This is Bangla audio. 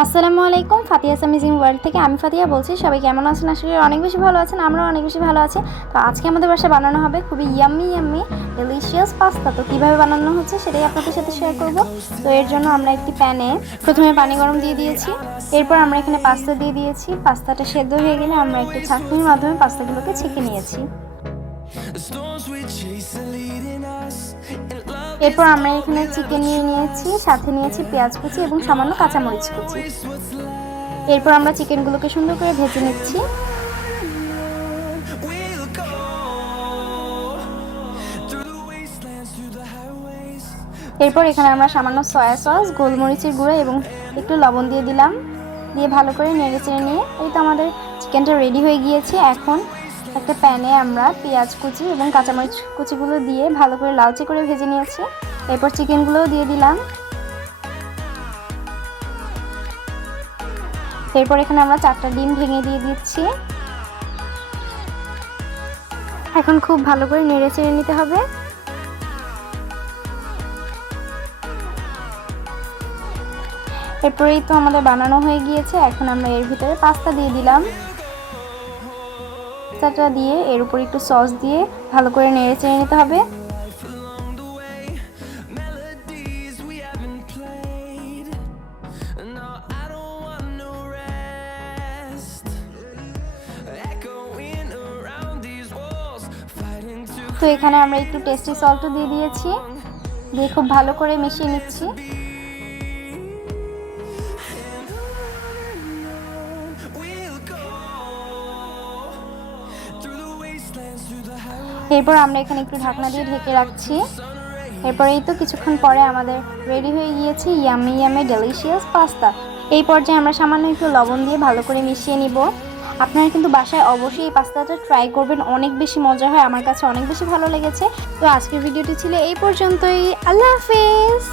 আসসালামু আলাইকুম, ফাতিহাস অ্যামেজিং ওয়ার্ল্ড থেকে আমি ফাতিহা বলছি। সবাই কেমন আছেন? আশা করি অনেক বেশি ভালো আছেন। আমরাও অনেক বেশি ভালো আছি। তো আজকে আমাদের বাসায় বানানো হবে খুবই ইয়াম্মি ডেলিশিয়াস পাস্তা। তো কীভাবে বানানো হচ্ছে সেটাই আপনাদের সাথে শেয়ার করব। তো এর জন্য আমরা একটি প্যানে প্রথমে পানি গরম দিয়ে দিয়েছি। এরপর আমরা এখানে পাস্তা দিয়ে দিয়েছি। পাস্তাটা সেদ্ধ হয়ে গেলে আমরা একটি ছাঁকনির মাধ্যমে পাস্তাগুলোকে ছেঁকে নিয়েছি। এরপর আমরা এখানে চিকেন নিয়ে নিয়েছি, সাথে নিয়েছি পেঁয়াজ কুচি এবং সামান্য কাঁচামরিচ কুচি। এরপর আমরা চিকেনগুলোকে সুন্দর করে ভেজে নিচ্ছি। এরপর এখানে আমরা সামান্য সয়া সস, গোলমরিচের গুঁড়ো এবং একটু লবণ দিয়ে দিলাম। দিয়ে ভালো করে নেড়ে চেড়ে নিয়ে এই তো আমাদের চিকেনটা রেডি হয়ে গিয়েছে। এখন একটা প্যানে আমরা পেঁয়াজ কুচি এবং কাঁচামরিচ কুচিগুলো দিয়ে ভালো করে লালচে করে ভেজে নিয়েছি। এরপর চিকেনগুলোও দিয়ে দিলাম। এরপর এখানে আমরা 4টা ডিম ভেঙে দিয়ে দিচ্ছি। এখন খুব ভালো করে নেড়ে চেড়ে নিতে হবে। এরপরেই তো আমাদের বানানো হয়ে গিয়েছে। এখন আমরা এর ভিতরে পাস্তা দিয়ে দিলাম। পাস্তাটা দিয়ে এর উপর একটু সস দিয়ে ভালো করে নেড়ে চেড়ে নিতে হবে। তো এখানে আমরা একটু টেস্টি সল্টও দিয়ে দিয়েছি, দিয়ে খুব ভালো করে মিশিয়ে নিচ্ছি। এরপর আমরা এখানে একটু ঢাকনা দিয়ে ঢেকে রাখছি। এরপর এই তো কিছুক্ষণ পরে আমাদের রেডি হয়ে গিয়েছে ইয়াম্মি ডেলিশিয়াস পাস্তা। এই পর্যায়ে আমরা সামান্য একটু লবণ দিয়ে ভালো করে মিশিয়ে নিব। আপনারা কিন্তু বাসায় অবশ্যই এই পাস্তাটা ট্রাই করবেন, অনেক বেশি মজা হয়, আমার কাছে অনেক বেশি ভালো লেগেছে। তো আজকের ভিডিওটি ছিল এই পর্যন্তই। আল্লাহ হাফেজ।